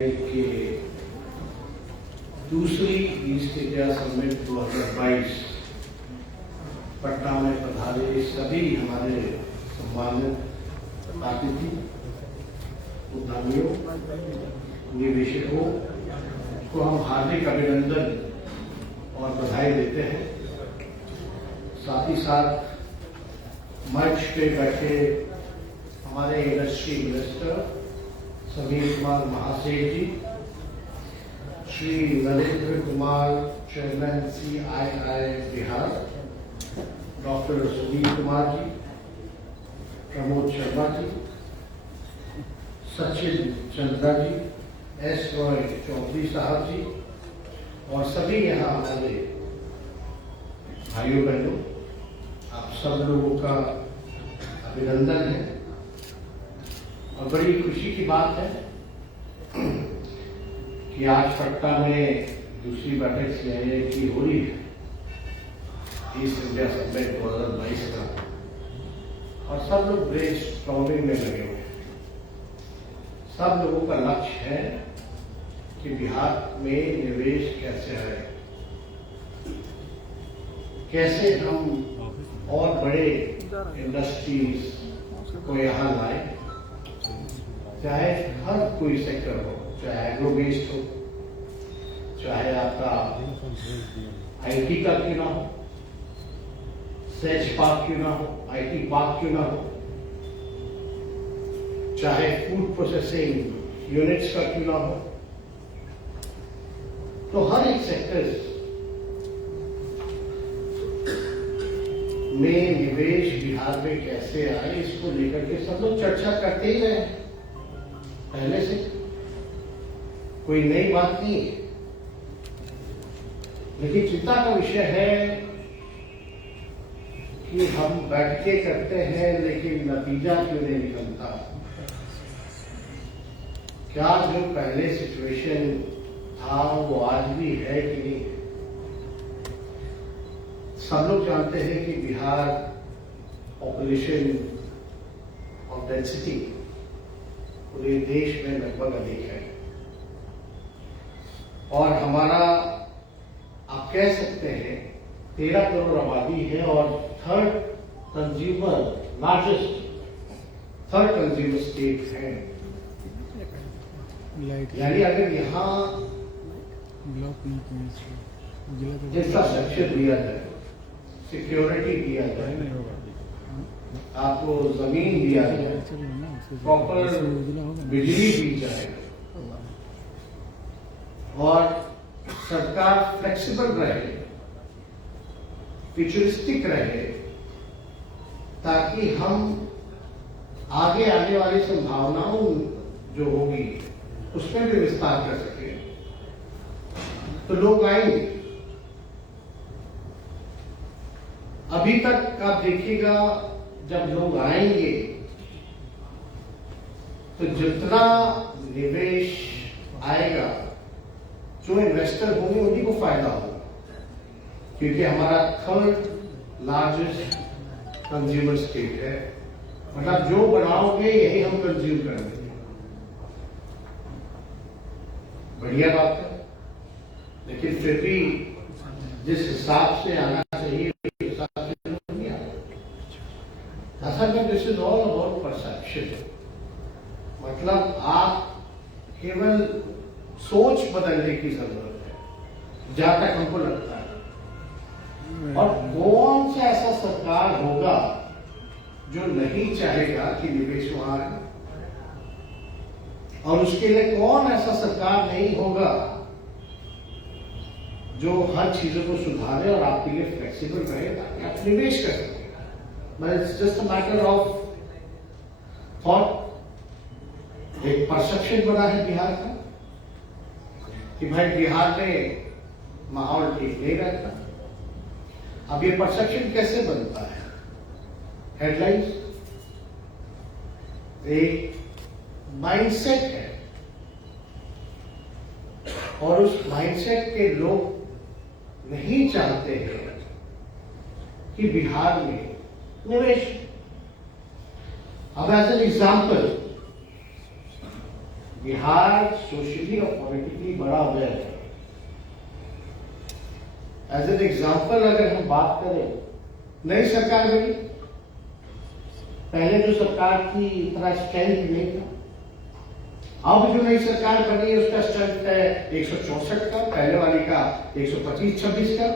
के दूसरी east India summit 2022 Patna में पधारे सभी हमारे सम्मानित अतिथि, उद्यमियों, निवेशकों को हम हार्दिक अभिनंदन और बधाई देते हैं। साथ ही साथ मंच पे बैठे हमारे industry minister Samir Kumar Mahaseth ji, Shri Narendra Kumar chairman CII Bihar, doctor Sunil Kumar ji, Pramod Sharma ji, Sachin Chandra ji, S Roy Chaudhary साहब जी और सभी यहाँ हमारे भाइयों बहनों, आप सब लोगों का अभिनंदन है। और बड़ी खुशी की बात है कि आज पटना में दूसरी बैठक CIA की हो रही है, ईस्ट इंडिया समिट 2022 का, और सब लोग ब्रेनस्टॉर्मिंग में लगे हुए हैं। सब लोगों का लक्ष्य है कि बिहार में निवेश कैसे आए, कैसे हम और बड़े इंडस्ट्रीज को यहाँ लाए, चाहे हर कोई सेक्टर हो, चाहे एग्रो बेस्ड हो, चाहे आपका IT का क्यों ना हो, सेज पार्क क्यों ना हो, IT पार्क क्यों ना हो, चाहे फूड प्रोसेसिंग यूनिट्स का क्यों ना हो, तो हर एक सेक्टर में निवेश बिहार में कैसे आए, इसको लेकर के सब लोग चर्चा करते ही रहे पहले से, कोई नई बात नहीं है। लेकिन चिंता का विषय है कि हम बैठ के करते हैं लेकिन नतीजा क्यों नहीं निकलता। क्या जो पहले सिचुएशन था वो आज भी है कि नहीं। सब लोग जानते हैं कि बिहार पॉपुलेशन और डेंसिटी पूरे देश में लगभग अधिक है, और हमारा आप कह सकते हैं 13 करोड़ आबादी है और थर्ड कंज्यूमर स्टेट है। यानी अगर यहाँ इंफ्रास्ट्रक्चर दिया जाए, सिक्योरिटी दिया जाए, आपको जमीन दिया जाए, प्रॉपर बिजली दी जाए और सरकार फ्लेक्सिबल रहे, फ्यूचरिस्टिक रहे, ताकि हम आगे आने वाली संभावनाओं जो होगी उसमें भी विस्तार कर सके, तो लोग आएंगे। अभी तक आप देखिएगा जब लोग आएंगे तो जितना निवेश आएगा, जो इन्वेस्टर होंगे उन्हीं को फायदा होगा, क्योंकि हमारा थर्ड लार्जेस्ट कंज्यूमर स्टेट है। मतलब जो बनाओगे यही हम कंज्यूम करेंगे। बढ़िया बात है, लेकिन फिर भी जिस हिसाब से आना चाहिए उस हिसाब से नहीं आ रहा। असल में this is all about perception. मतलब आप केवल सोच बदलने की जरूरत है, जहां तक हमको लगता है। और कौन सा ऐसा सरकार होगा जो नहीं चाहेगा कि निवेश वहां आए, और उसके लिए कौन ऐसा सरकार नहीं होगा जो हर चीजों को सुधारे और आपके लिए फ्लेक्सिबल रहे ताकि आप निवेश कर सकें। It's just a matter of thought. एक परसेप्शन बना है बिहार का कि भाई बिहार में माहौल ठीक नहीं रहता। अब ये परसेप्शन कैसे बनता है? हेडलाइंस, एक माइंडसेट है, और उस माइंडसेट के लोग नहीं चाहते हैं कि बिहार में निवेश। अब as an example, Bihar socially और पॉलिटिकली बड़ा अवेयर है। एज एन एग्जाम्पल अगर हम बात करें, नई सरकार बनी, पहले जो सरकार थी इतना स्ट्रेंथ नहीं था। अब जो नई सरकार बनी है उसका स्ट्रेंथ है 164 का, पहले वाली का 125-26 का,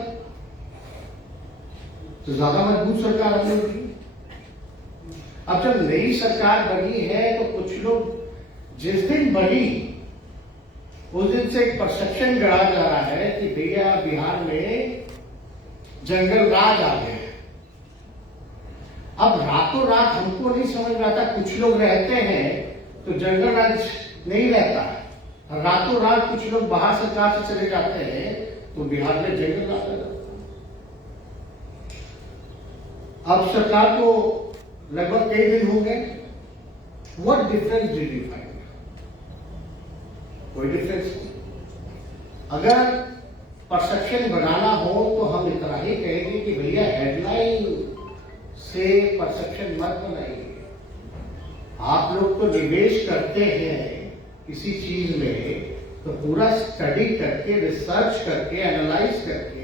तो ज्यादा मजबूत सरकार हमने दी। अब जब नई सरकार बनी है तो कुछ लोग जिस दिन बनी उस दिन से एक परसेप्शन गढ़ा जा रहा है कि भैया बिहार में जंगल राज आ गया है। अब रातों रात हमको नहीं समझ में आता, कुछ लोग रहते हैं तो जंगल राज नहीं रहता है, रातों रात कुछ लोग बाहर सरकार से चले जाते हैं तो बिहार में जंगल राज आ जाता है। अब सरकार को लगभग कई दिन हो गए। What difference did you find? कोई डिफरेंस नहीं। अगर परसेप्शन बनाना हो तो हम इतना ही कहेंगे कि भैया हेडलाइन से परसेप्शन मत बनाइए। आप लोग तो निवेश करते हैं किसी चीज में तो पूरा स्टडी करके, रिसर्च करके, एनालाइज करके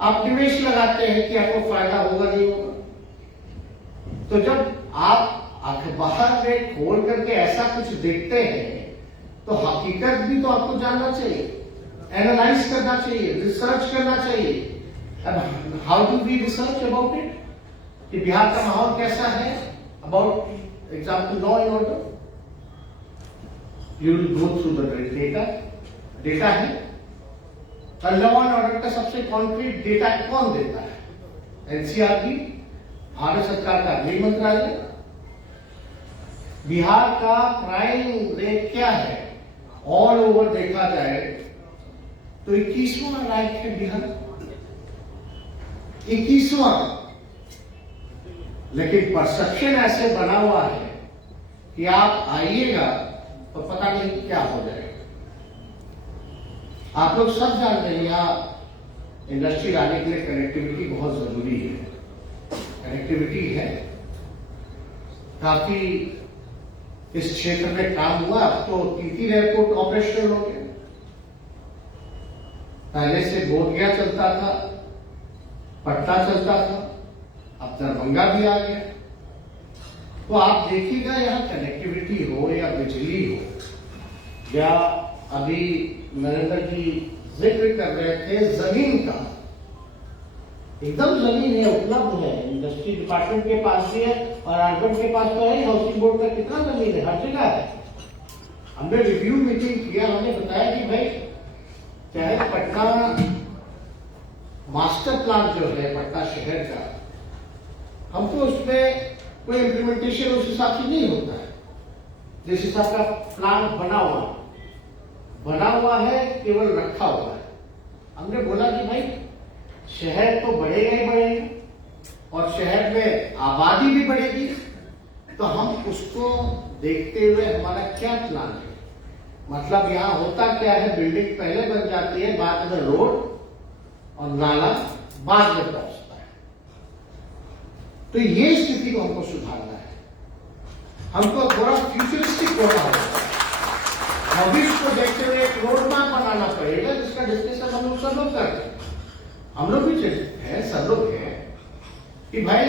आप निवेश लगाते हैं कि आपको फायदा होगा नहीं होगा। तो जब आप अखबार में खोल करके ऐसा कुछ देखते हैं तो हकीकत भी तो आपको जानना चाहिए, एनालाइज करना चाहिए, रिसर्च करना चाहिए। अब how do we research about it कि बिहार का माहौल कैसा है, about example law and order. You will go through the data है, लॉ एंड ऑर्डर का सबसे कॉन्क्रीट डेटा कौन देता है? एनसीआरबी, भारत सरकार का गृह मंत्रालय। बिहार का क्राइम रेट क्या है ऑल ओवर देखा जाए तो 21वां रैंक है बिहार, 21वां। लेकिन परसेप्शन ऐसे बना हुआ है कि आप आइएगा तो पता नहीं क्या हो जाएगा। आप लोग सब जान रहे हैं यहाँ इंडस्ट्री लाने के लिए कनेक्टिविटी बहुत जरूरी है। कनेक्टिविटी है, काफी इस क्षेत्र में काम हुआ। अब तो 3 एयरपोर्ट ऑपरेशनल हो गए। पहले से बोधगया चलता था, पटना चलता था, अब दरभंगा भी आ गया। तो आप देखिएगा यहाँ कनेक्टिविटी हो या बिजली हो या अभी नरेंद्र जी जिक्र कर रहे थे जमीन का, एकदम जमीन है, उपलब्ध है। इंडस्ट्री डिपार्टमेंट के पास भी है और अर्बन के पास तो है। हाउसिंग बोर्ड का कितना जमीन है, हर जगह है। हमने रिव्यू मीटिंग किया, हमने बताया कि भाई चाहे पटना मास्टर प्लान जो है पटना शहर का, हमको उसमें कोई इम्प्लीमेंटेशन उस हिसाब से नहीं होता है जिस हिसाब का प्लान बना हुआ है, केवल रखा हुआ है। हमने बोला कि भाई शहर तो बढ़ेगा ही बढ़ेगा और शहर में आबादी भी बढ़ेगी, तो हम उसको देखते हुए हमारा क्या प्लान है। मतलब यहाँ होता क्या है, बिल्डिंग पहले बन जाती है, बाद में रोड और नाला बाद में पहुंचता है। तो ये स्थिति को हमको सुधारना है। हमको थोड़ा फ्यूचरिस्टिक होना होगा, भविष्य को देखते हुए एक रोड मैप बनाना पड़ेगा जिसका डिस्कशन हम लोग सब लोग करते हैं। हम लोग भी हैं, सब लोग हैं कि भाई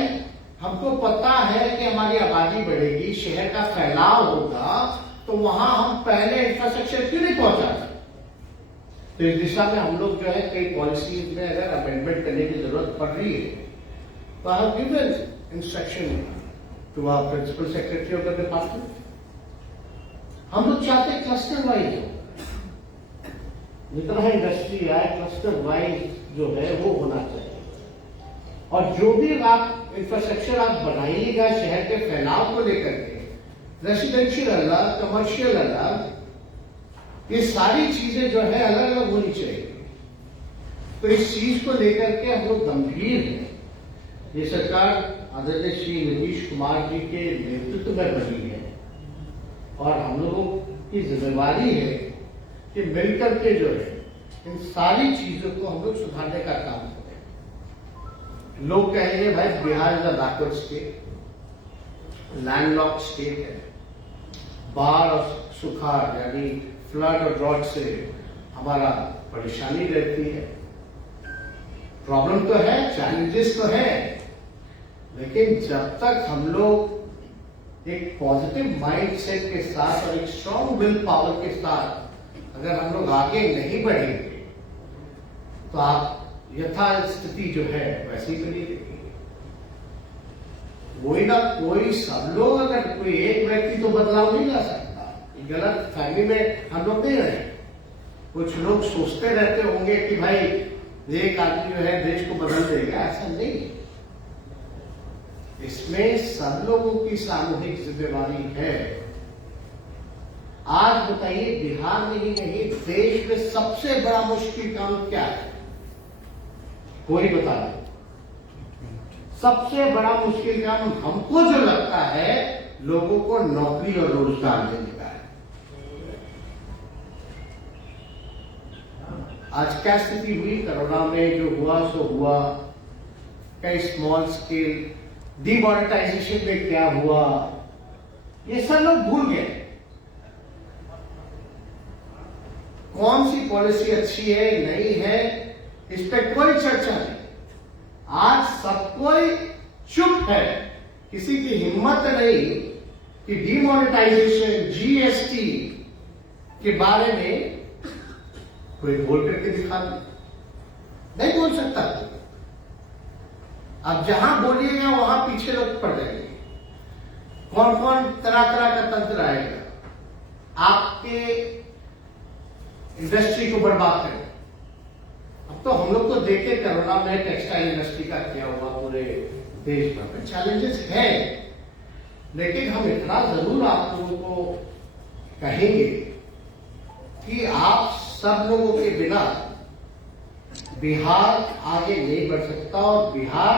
हमको पता है कि हमारी आबादी बढ़ेगी, शहर का फैलाव होगा, तो वहां हम पहले इंफ्रास्ट्रक्चर क्यों नहीं पहुंचाते। तो इस दिशा में हम लोग जो है कई पॉलिसीज में अगर अमेंडमेंट करने की जरूरत पड़ रही है तो I have given instruction to our principal secretary of the department. हम लोग चाहते हैं क्लस्टर वाइज हो, जितना इंडस्ट्री है क्लस्टर वाइज जो है वो होना चाहिए। और जो भी आप इंफ्रास्ट्रक्चर आप बनाइएगा शहर के फैलाव को लेकर के, रेसिडेंशियल अलग, कमर्शियल अलग, ये सारी चीजें जो है अलग अलग होनी चाहिए। तो इस चीज को लेकर के हम लोग गंभीर हैं। ये सरकार आदरणीय श्री नीतीश कुमार जी के नेतृत्व में बनी है और हम लोगों की जिम्मेवारी है कि मिलकर के जो है इन सारी चीजों को हम लोग सुधारने का काम करें। लोग कहेंगे भाई Bihar is a backward state, landlocked state है, बाढ़ और सुखाड़ यानी फ्लड और ड्रॉट से हमारा परेशानी रहती है। प्रॉब्लम तो है, चैलेंजेस तो है, लेकिन जब तक हम लोग एक पॉजिटिव माइंडसेट के साथ और एक स्ट्रॉन्ग विल पावर के साथ अगर हम लोग आगे नहीं बढ़ेंगे तो आप यथा स्थिति जो है वैसी बनी रहेगी। कोई ना कोई, सब लोग, अगर कोई एक व्यक्ति तो बदलाव नहीं ला सकता। गलत फहमी में हम लोग नहीं रहे। कुछ लोग सोचते रहते होंगे कि भाई एक आदमी जो है देश को बदल देगा, ऐसा नहीं है। इसमें सब लोगों की सामूहिक जिम्मेवारी है। आज बताइए, बिहार में ही नहीं, देश में सबसे बड़ा मुश्किल काम क्या है? कोई बता दे। सबसे बड़ा मुश्किल काम हमको जो लगता है, लोगों को नौकरी और रोजगार देने का है। आज क्या स्थिति हुई? कोरोना में जो हुआ सो हुआ। कई स्मॉल स्केल डिमोनेटाइजेशन में क्या हुआ, ये सब लोग भूल गए। कौन सी पॉलिसी अच्छी है, नहीं है, इस पर कोई चर्चा नहीं। आज सब कोई चुप है। किसी की हिम्मत नहीं कि डिमोनेटाइजेशन, जीएसटी के बारे में कोई बोल करके दिखा दे। नहीं बोल सकता। अब जहां बोलिएगा वहां पीछे लोग पड़ जाएंगे। कौन कौन तरह तरह का तंत्र आएगा आपके इंडस्ट्री को बर्बाद करेगा। अब तो हम लोग तो देखे कोरोना में टेक्सटाइल इंडस्ट्री का क्या हुआ पूरे देश भर में। चैलेंजेस है, लेकिन हम इतना जरूर आप लोगों को कहेंगे कि आप सब लोगों के बिना बिहार आगे नहीं बढ़ सकता। और बिहार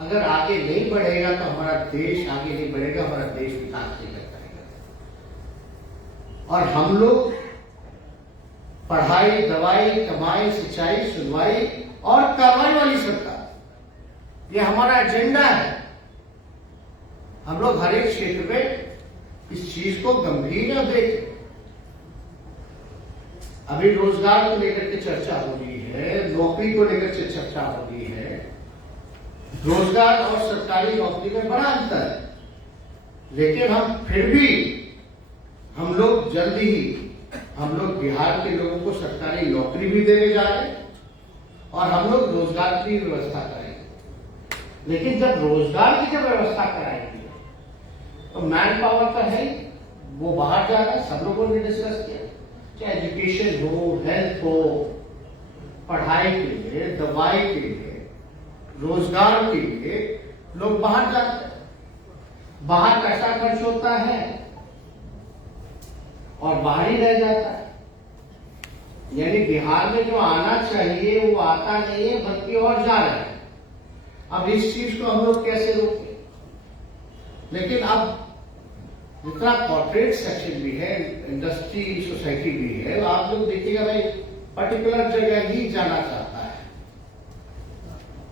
अगर आगे नहीं बढ़ेगा तो हमारा देश आगे नहीं बढ़ेगा, हमारा देश विकास नहीं कर पाएगा। और हम लोग पढ़ाई, दवाई, कमाई, सिंचाई, सुनवाई और कार्रवाई वाली सरकार, ये हमारा एजेंडा है। हम लोग हर एक क्षेत्र में इस चीज को गंभीर न देखें। अभी रोजगार को लेकर के चर्चा हो रही है, नौकरी को लेकर के चर्चा हो रही है। रोजगार और सरकारी नौकरी में बड़ा अंतर है, लेकिन हम फिर भी हम लोग जल्दी ही हम लोग बिहार के लोगों को सरकारी नौकरी भी देने जा रहे हैं और हम लोग रोजगार की व्यवस्था करेंगे। लेकिन जब रोजगार की जब व्यवस्था कराएंगे तो मैन पावर का है, वो बाहर जा रहा है। सब लोगों ने डिस्कस किया, चाहे एजुकेशन हो, हेल्थ हो, पढ़ाई के लिए, दवाई के लिए, रोजगार के लिए लोग बाहर जाते हैं। बाहर पैसा खर्च होता है और बाहर ही रह जाता है। यानी बिहार में जो आना चाहिए वो आता नहीं है, बल्कि और जा रहा है। अब इस चीज को हम लोग कैसे रोकें? लेकिन अब जितना कॉर्पोरेट सेक्शन भी है, इंडस्ट्री सोसाइटी भी है, आप लोग देखिएगा भाई पर्टिकुलर जगह ही जाना चाहता है।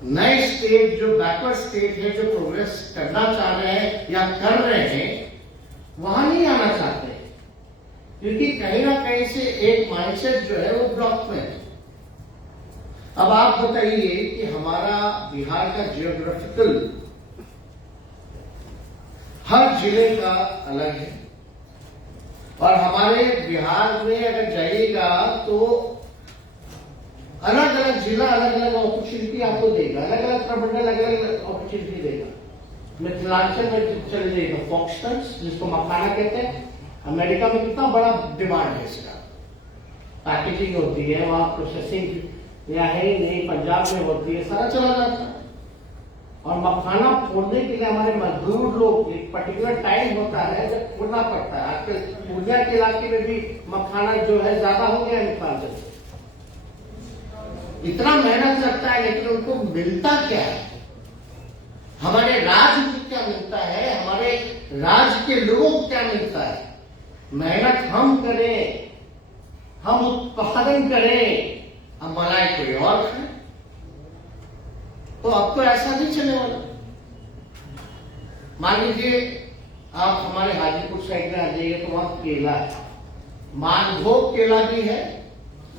नए स्टेट, जो बैकवर्ड स्टेट है, जो प्रोग्रेस करना चाह रहे हैं या कर रहे हैं, वहां नहीं आना चाहते, क्योंकि कहीं ना कहीं से एक माइंडसेट जो है वो ब्लॉक में है। अब आप बताइए कि हमारा बिहार का जियोग्राफिकल हर जिले का अलग है, और हमारे बिहार में अगर जाइएगा तो अलग अलग जिला अलग अलग अपॉर्चुनिटी आपको देगा, अलग अलग प्रबंधन अलग अलग अपॉर्चुनिटी देगा। मिथिलांचल में चले जाइएगा, फॉक्सटेल्स जिसको मखाना कहते हैं, अमेरिका में कितना बड़ा डिमांड है इसका। पैकेजिंग होती है वहां, प्रोसेसिंग या है ही नहीं, पंजाब में होती है, सारा चला जाता है। और मखाना फोड़ने के लिए हमारे मजदूर लोग, एक पर्टिकुलर टाइम होता है जब फोड़ना पड़ता है। आजकल पूर्णिया के इलाके में भी मखाना जो है ज्यादा हो गया मिथिलांचल से। इतना मेहनत लगता है, लेकिन उनको मिलता क्या है? हमारे राज्य को क्या मिलता है? हमारे राज्य के लोगों को क्या मिलता है? मेहनत हम करें, हम उत्पादन करें, हम मलाई कोई और खाए। तो अब तो ऐसा नहीं चलने वाला। मान लीजिए आप हमारे हाजीपुर साइड में आ जाइए तो वहां केला है, मानभोग केला भी है,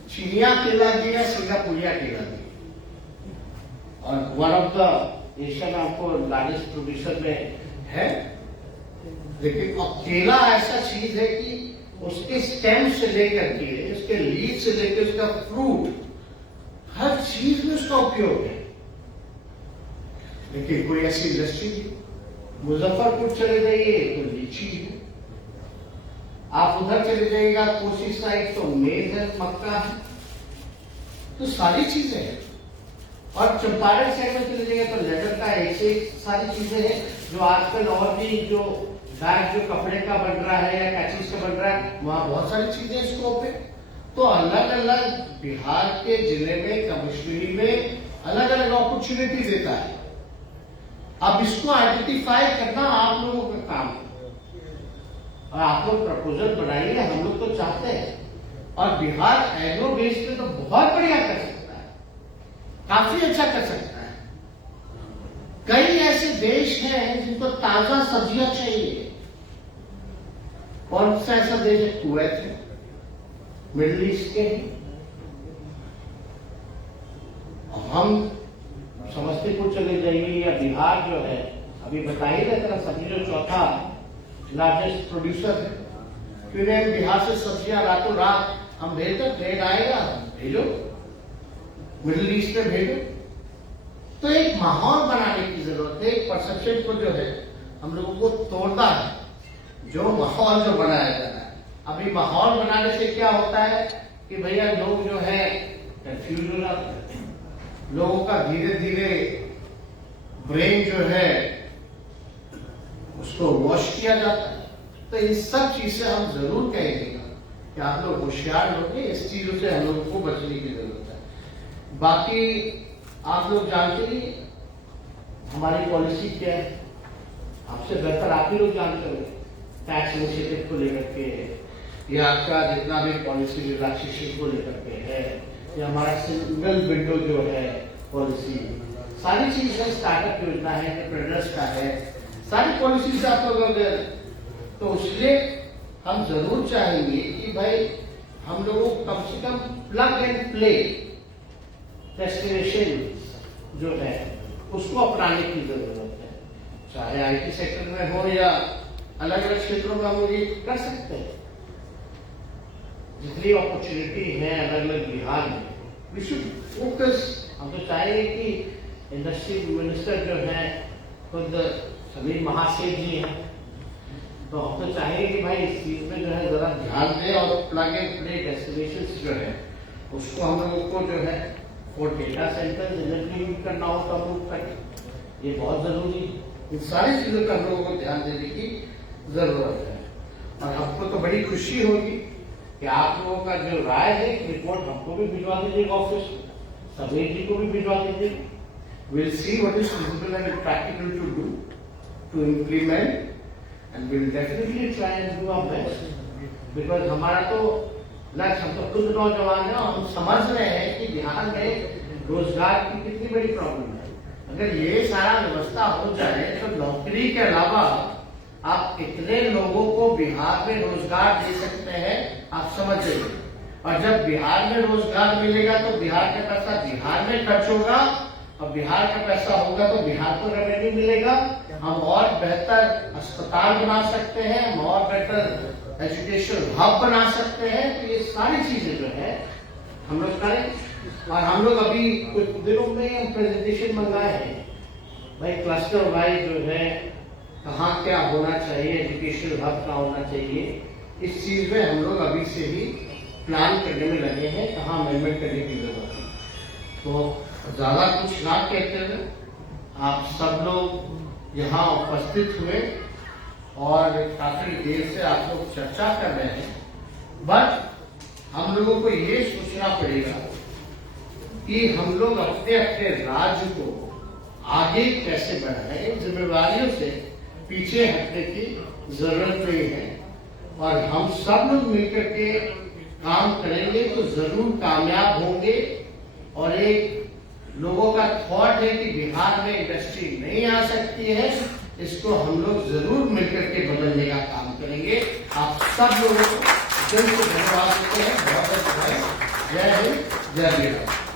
चिनिया केला भी है, सिंगापुरिया केला भी है, और वन ऑफ द एशियन आपको लार्जेस्ट प्रोड्यूसर में है। लेकिन अब केला ऐसा चीज है कि उसके स्टेम से लेकर के उसके लीफ से लेकर उसका फ्रूट, हर चीज में उसका उपयोग है। लेकिन कोई ऐसी इंडस्ट्री नहीं। मुजफ्फरपुर चले जाइए तो लीची है, आप उधर चले जाइएगा कोसी साइड तो मेज है, मक्का है, तो सारी चीजें हैं। और चंपारण साइड में चले जाइएगा तो लेदर का ऐसे सारी चीजें हैं जो आजकल और भी जो बैग जो कपड़े का बन रहा है या क्या चीज का बन रहा है, वहां बहुत सारी चीजें स्कोप है। तो अलग अलग बिहार के जिले में कमिश्नरी में अलग अलग अपॉर्चुनिटी देता है। अब इसको आइडेंटिफाई करना आप लोगों का काम है, और आप लोग प्रपोजल बनाइए, हम लोग तो चाहते हैं। और बिहार एग्रो बेस पे तो बहुत बढ़िया कर सकता है, काफी अच्छा कर सकता है। कई ऐसे देश हैं जिनको ताजा सब्जियां चाहिए। कौन सा ऐसा देश है? कुवैत है, मिडिल ईस्ट के हैं। हम समस्तीपुर चले जाइए या बिहार जो है, अभी बताइए ना तरह सब्जी जो चौथा लार्जेस्ट प्रोड्यूसर है, फिर हम बिहार से सब्जियां रातों रात हम भेजो, ट्रेड आएगा, भेजो मिडिल ईस्ट में भेजो। तो एक माहौल बनाने की जरूरत है, एक परसेप्शन को जो है हम लोगों को तोड़ना है, जो माहौल जो बनाया जा रहा है। अभी माहौल बनाने से क्या होता है कि भैया लोग जो है कंफ्यूज हो जाते हैं, लोगों का धीरे धीरे ब्रेन जो है उसको वॉश किया जाता है। तो इन सब चीज से हम जरूर कहेंगे कि आप लोग होशियार होंगे, इस चीजों से हम लोगों को बचने की जरूरत है। बाकी आप लोग जानते ही हमारी पॉलिसी क्या है, आपसे बेहतर आप ही लोग जानते हो। टैक्स इनिशिएटिव को लेकर के या आपका जितना भी पॉलिसी रिलैक्सेशन को लेकर के है, या हमारा सिंगल विंडो जो है पॉलिसी, सारी चीजें स्टार्टअप योजना है, एंटरप्रेन्योर्स का है, सारी पॉलिसी आप लोग। तो इसलिए हम जरूर चाहेंगे कि भाई हम लोगों को कम से कम प्लग एंड प्ले डेस्टिनेशन जो है उसको अपनाने की जरूरत है। चाहे आईटी सेक्टर में हो या अलग अलग क्षेत्रों में हम लोग ये कर सकते हैं। जितनी अपॉर्चुनिटी है अलग अलग बिहार में, वी शुड फोकस। हम तो चाहेंगे कि इंडस्ट्री मिनिस्टर जो है खुद समीर महासेठ जी हैं, तो हम तो चाहेंगे कि भाई इस चीज में जो है जरा ध्यान दें और प्लग एंड प्ले डेस्टिनेशन जो है उसको हम लोगों को जो है और डेटा सेंटर इम्प्लीमेंट करना हो तो हम लोग करें, ये बहुत जरूरी है। इन सारी चीजों पर हम लोगों को ध्यान देने की जरूरत है। और हमको तो बड़ी खुशी होगी कि आप लोगों का जो राय है रिपोर्ट हमको भी भिजवा दीजिएगा, ऑफिस समीर जी को भी भिजवा दीजिएगा। We'll see what is feasible and practical to do to implement, and we'll definitely try and do our best. Because हमारा तो लक्ष्य, हम तो खुद नौजवान हैं, हम समझ रहे हैं कि बिहार में रोजगार की कितनी बड़ी प्रॉब्लम है। अगर ये सारा व्यवस्था हो जाए तो नौकरी के अलावा आप कितने लोगों को बिहार में रोजगार दे सकते हैं आप समझ जाइए। और जब बिहार में रोजगार मिलेगा तो बिहार का पैसा बिहार में खर्च होगा, और बिहार का पैसा होगा तो बिहार को रेवेन्यू मिलेगा। हम और बेहतर अस्पताल बना सकते हैं, हम और बेहतर एजुकेशन हब बना सकते हैं। तो ये सारी चीजें जो है हम लोग करें। और हम लोग अभी कुछ दिनों में हम प्रेजेंटेशन मंगाए हैं भाई, क्लस्टर वाइज जो है कहाँ क्या होना चाहिए, एजुकेशन हब क्या होना चाहिए, इस चीज में हम लोग अभी से ही प्लान करने में लगे हैं, कहाँ अमेंडमेंट करने की जरूरत है। तो ज्यादा कुछ ना कहते हुए आप सब लोग यहाँ उपस्थित हुए और काफी देर से आप लोग चर्चा कर रहे हैं। बट हम लोगों को ये सोचना पड़ेगा कि हम लोग अपने अपने राज्य को आगे कैसे बढ़ाएं। जिम्मेवारियों से पीछे हटने की जरूरत नहीं है, और हम सब लोग मिलकर के काम करेंगे तो जरूर कामयाब होंगे। और एक लोगों का थॉट है कि बिहार में इंडस्ट्री नहीं आ सकती है, इसको हम लोग जरूर मिलकर के बदलने का काम करेंगे। आप सब लोगों को दिल से धन्यवाद देते हैं। बहुत बहुत बधाई। जय हिंद, जय श्री राम।